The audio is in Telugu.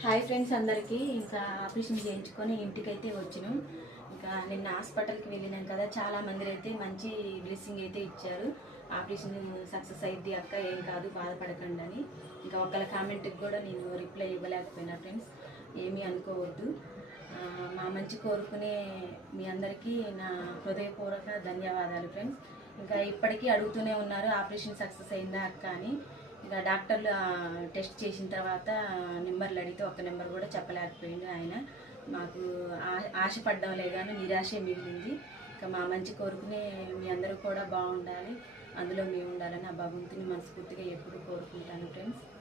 హాయ్ ఫ్రెండ్స్ అందరికీ. ఇంకా ఆపరేషన్ చేయించుకొని ఇంటికైతే వచ్చినాం. ఇంకా నిన్న హాస్పిటల్కి వెళ్ళినాం కదా చాలా మంది అయితే మంచి బ్లెస్సింగ్ అయితే ఇచ్చారు. ఆపరేషన్ సక్సెస్ అయింది అక్క ఏం కాదు బాధపడకండి అని. ఇంకా ఒకళ్ళ కామెంట్కి కూడా నేను రిప్లై ఇవ్వలేకపోయినా ఫ్రెండ్స్. ఏమీ అనుకోవద్దు. మా మంచి కోరుకునే మీ అందరికీ నా హృదయపూర్వక ధన్యవాదాలు ఫ్రెండ్స్. ఇంకా ఇప్పటికీ అడుగుతూనే ఉన్నారు ఆపరేషన్ సక్సెస్ అయిందా అక్క అని. ఇక డాక్టర్లు టెస్ట్ చేసిన తర్వాత నెంబర్లు అడిగితే ఒక్క నెంబర్ కూడా చెప్పలేకపోయిండు ఆయన. మాకు ఆ- ఆశపడ్డం కానీ నిరాశే మిగిలింది. ఇంకా మా మంచి కోరుకునే మీ అందరూ కూడా బాగుండాలి. అందులో మేము ఉండాలని ఆ భగవంతుని మనస్ఫూర్తిగా ఎప్పుడు కోరుకుంటాను ఫ్రెండ్స్.